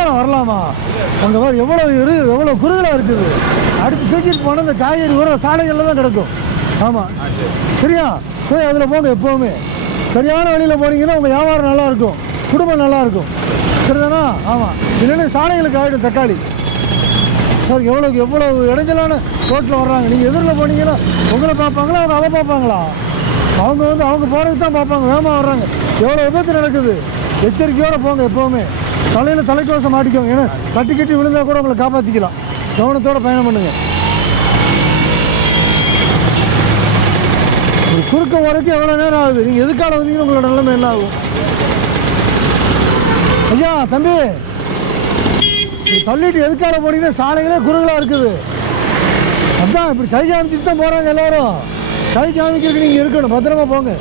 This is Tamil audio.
குறுக்கால வரலாமா? அங்கே மாதிரி எவ்வளோ குறுகலாக இருக்குது. அடுத்து தூக்கிட்டு போனால் இந்த காய்கறி ஊற சாலைகளில் தான் கிடக்கும். ஆமாம், சரியா? போய் அதில் போங்க. எப்போவுமே சரியான வழியில் போனீங்கன்னா உங்கள் வியாபாரம் நல்லாயிருக்கும், குடும்பம் நல்லாயிருக்கும். சரிதானா? ஆமாம். இல்லைன்னா சாலைகளுக்கு ஆகிடும் தக்காளி. சார் எவ்வளோ இடைஞ்சலான ரோட்டில் வர்றாங்க. நீங்கள் எதிரில் போனீங்கன்னா உங்களை பார்ப்பாங்களா, அவங்க அதை பார்ப்பாங்களா? அவங்க போகிறதுக்கு தான் பார்ப்பாங்க. வேகமாக வர்றாங்க. எவ்வளோ விபத்து நடக்குது. எச்சரிக்கையோடு போங்க. எப்போவுமே தலையில் தலைக்கவசம் மாட்டிக்கோங்க. ஏன்னா கட்டி விழுந்தால் கூட உங்களை காப்பாற்றிக்கலாம். கவனத்தோடு பயணம் பண்ணுங்கள். ஒரு குறுக்க வரைக்கும் எவ்வளோ நேரம் ஆகுது. நீங்கள் எதுக்காக வந்தீங்கன்னு உங்களோட நிலைமை என்ன ஆகும்? ஐயா தம்பி, தள்ளிட்டு எதுக்காக போனீங்கன்னா சாலைகளே குறுகலாக இருக்குது. அதான் இப்படி கை காமிச்சிட்டு தான் போகிறாங்க எல்லோரும். கை காமிக்கிறதுக்கு நீங்கள் இருக்கணும். பத்திரமா போங்க.